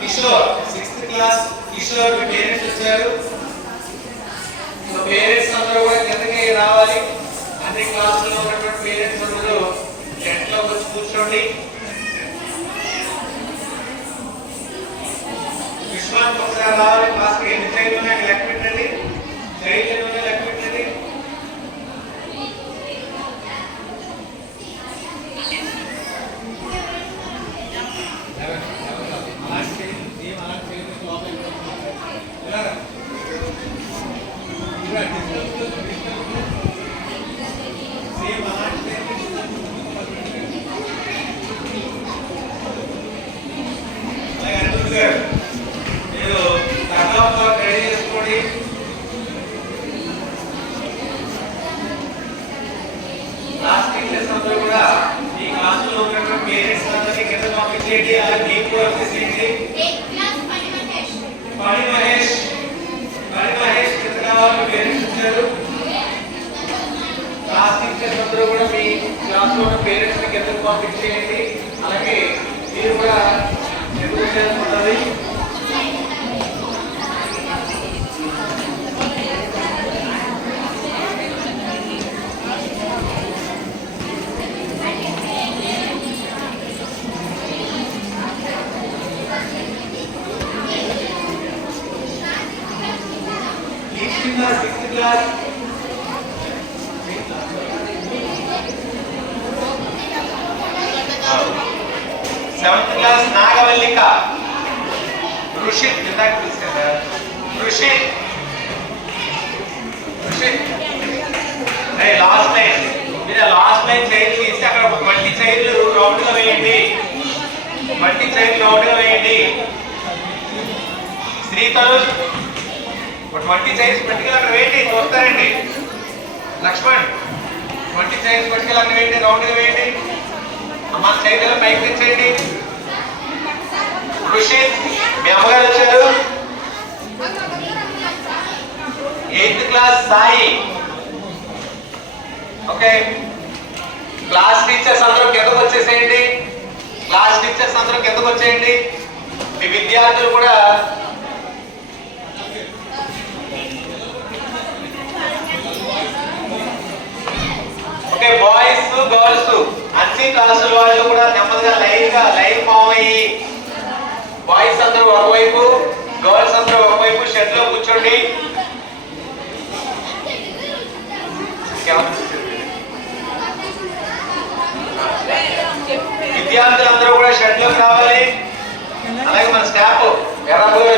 Kishore. Sixth class Kishore parents వచ్చారు. Parents అందరూ కూడా కిందకి రావాలి. అన్ని క్లాసుల్లో ఉన్నటువంటి పేరెంట్స్ అందరూ ఎట్లా వచ్చి కూర్చోండి. క్లాస్ టీచర్స్ అందరూ కూడా మీ క్లాస్లో ఉన్న పేరెంట్స్ని కిందకు అలాగే మీరు కూడా ఎదురు చేస్తున్నది sixth seventh class Nagavallika. Rushith ఇందాక చూసారా ఋషిత్ ఋషిత్ అరే లాస్ట్ లైన్ మీరు లాస్ట్ లైన్ చైర్ తీసి అక్కడ మట్టి చైర్లు రౌండ్గా వేయండి. మట్టి చైర్లు రౌండ్గా వేయండి. శ్రీతలు ఒక చైర్స్ పట్టుకెళ్ళి అక్కడ వేయండి చూస్తారండి లక్ష్మణ్ మట్టి చైర్స్ పట్టుకెళ్ళి అక్కడ వేయండి రౌండ్గా వేయండి. అమ్మ చైర్లు పైకి తెచ్చేయండి. ఖుషి మీ అమ్మగారు వచ్చారు. Eighth class Sai. Okay class teachers అందరూ కిందకు వచ్చేసేయండి. క్లాస్ టీచర్స్ అందరూ కిందకు వచ్చేయండి. మీ విద్యార్థులు కూడా ఓకే బాయ్స్ గర్ల్స్ అన్ని క్లాసుల వాళ్ళు కూడా నెమ్మదిగా లైవ్గా లైవ్ ఫామ్ అయ్యి ఒకవైపు గర్ల్స్ అందరూ ఒకవైపు షెడ్లో కూర్చోండి. విద్యార్థులందరూ కూడా షెడ్లోకి రావాలి. అలాగే మన స్టాఫ్ ఎర్రగూరు